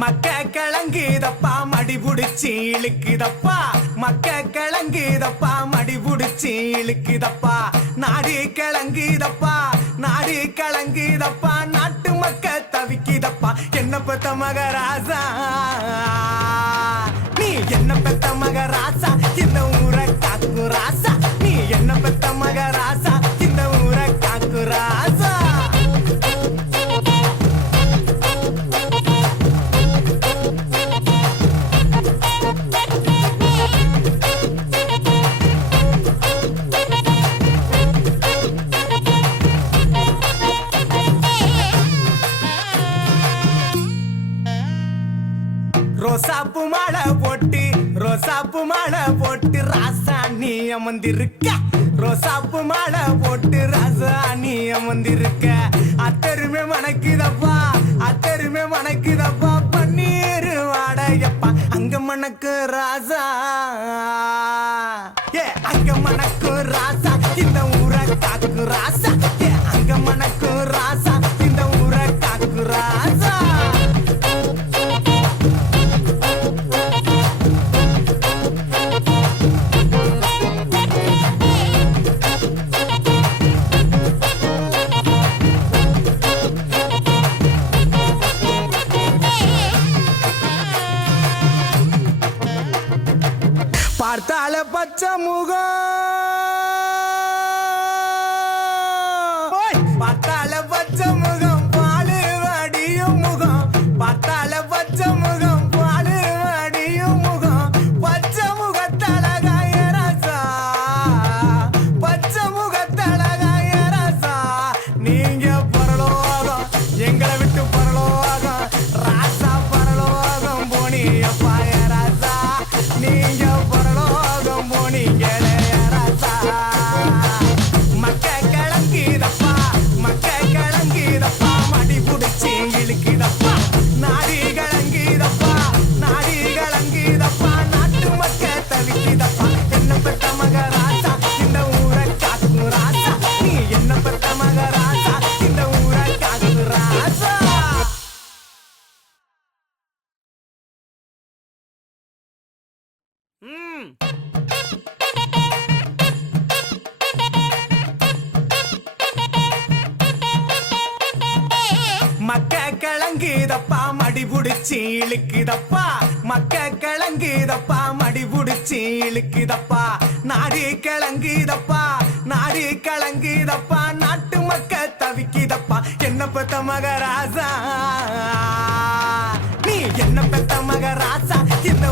மக்க கிழங்குதப்பா மடி புடிச்சி இழுக்குதப்பா மக்க கிழங்குதப்பா மடி புடிச்சி இழுக்குதப்பா நாடி கிழங்குதப்பா நாடி கிழங்குதப்பா நாட்டு மக்க தவிக்குதப்பா என்ன பெத்த மகராசா நீ என்ன பெத்த மகராசா இந்த ஊரை காக்கு ராசா நீ என்ன பெத்த மகராசா இந்த ஊரை காக்கு ராசா ரோசாப்பு மாலை போட்டு ரோசாப்பு மாலை போட்டு ராசாணி அமர்ந்திருக்க ரோசாப்பு மாலை போட்டு ராசாணி அமர்ந்திருக்க அத்தருமே மணக்குதப்பா அத்தருமே மணக்குதப்பா பன்னீர் வாடையப்பா அங்க மணக்கு ராசா ஏ அங்க மணக்கு ராசா இந்த ஊரை காக்கு ராசா ஏ அங்க மணக்கு ராசா இந்த ஊரை காக்கு ராசா பார்த்தால பச்சை முகம் பார்த்தால பச்சை முகம் பாலு வடியும் முகம் பார்த்தால பச்சை முகம் பாலு வடியும் முகம் பச்சை முகத்தழகாய ராசா பச்சை முகத்தழகாய ராசா நீங்க பரலோகம் எங்களை விட்டு பரலோகம் ராசா பரலோகம் போனியப்பா ராசா நீங்க மக்க கிழங்குதப்பா மடி புடிச்சி இழுக்குதப்பா நாடி கிழங்குதப்பா நாடி கிழங்குதப்பா நாட்டு மக்க தவிக்குதப்பா என்ன பெத்த மகராசா இந்த ஊரை காக்கு ராசா நீ என்ன பெத்த மகராசா இந்த ஊரை காக்கு ராசா மக்க கிழங்குதப்பா மடி புடிச்சி இழுக்குதப்பா மக்க கிழங்குதப்பா மடி புடிச்சி இழுக்குதப்பா நாடி கிழங்குதப்பா நாடி கிழங்குதப்பா நாட்டு மக்க தவிக்குதப்பா என்ன பெத்த மகராசா நீ என்ன பெத்த மகராசா இந்த